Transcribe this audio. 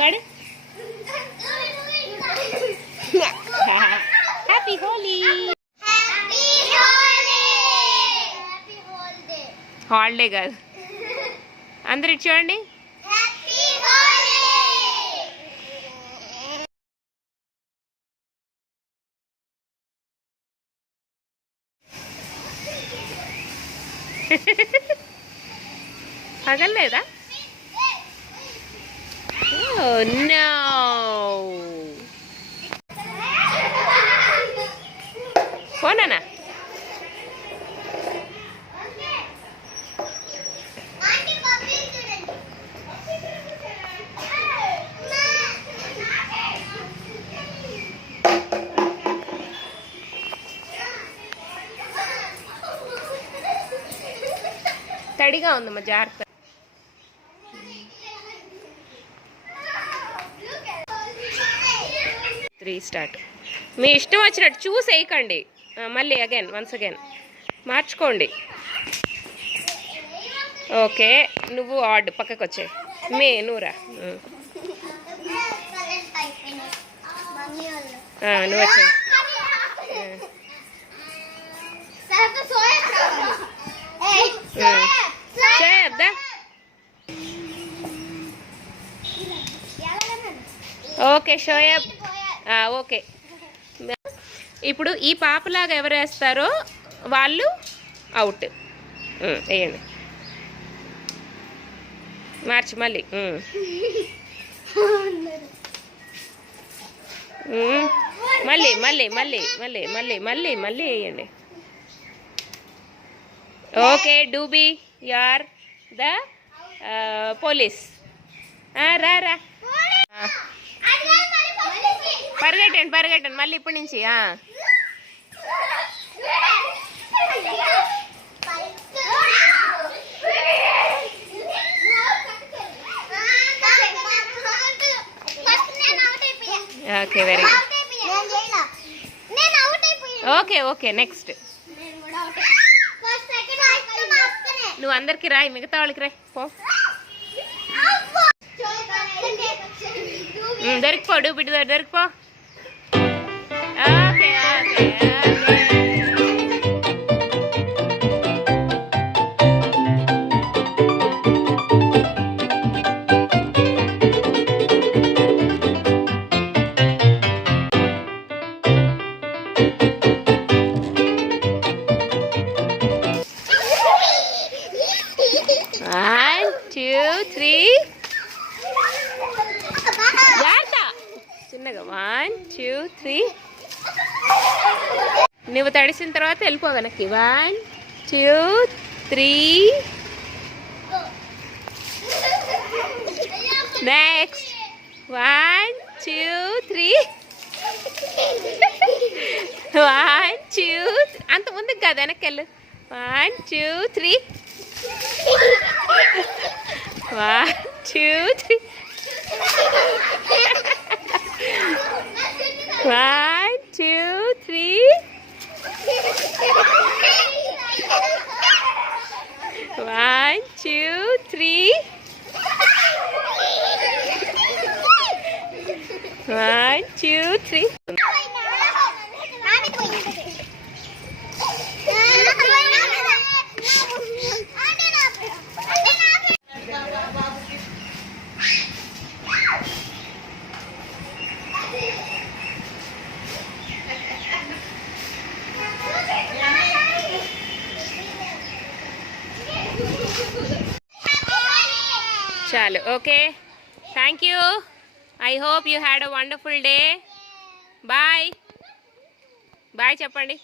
పాడు. హ్యాపీ హోలీ. హాలిడే కాదు, అందరు ఇటు చూడండి. పగలేదా? Oh no! పోనా తడిగా ఉందమ్మా, జాగ్రత్త. స్టార్ట్. మీ ఇష్టం వచ్చినట్టు చూసి వేయకండి. మళ్ళీ వన్స్ అగైన్ మార్చుకోండి. ఓకే, నువ్వు ఆడ్ పక్కకు వచ్చే నువ్వురా. నువ్వు వచ్చే చేయద్దా. ఓకే షోయబ్. ఓకే, ఇప్పుడు ఈ పాపలాగా ఎవరు వేస్తారో వాళ్ళు అవుట్. వేయండి, మార్చి మళ్ళీ. మళ్ళీ మళ్ళీ మళ్ళీ మళ్ళీ మళ్ళీ మళ్ళీ మళ్ళీ వేయండి. ఓకే, డూబీ యార్ ద పోలీస్. రా రా, పరిగెట్టండి పరిగెట్టండి మళ్ళీ ఇప్పటి నుంచి. Okay, very good. Okay okay, next నువ్వు అందరికి రాయి, మిగతా వాళ్ళకి రాయి. పో, దొరికిపో, డూబిడ్డు దొరికిపో. Okay okay okay. 1 2 3 చిన్నగా 1 2 3. నువ్వు తడిసిన తర్వాత వెళ్ళిపో వెనక్కి. 1 2 3. నెక్స్ట్ 1 2 3. 1 2. అంత ముందుకు కాదు, వెనక్కి వెళ్ళు. 1 2 3. 1 2 3. 1 2 3. 1 2 3. 1 2 3. Chalo, okay. Thank you. I hope you had a wonderful day. Bye. Bye, Chappandi.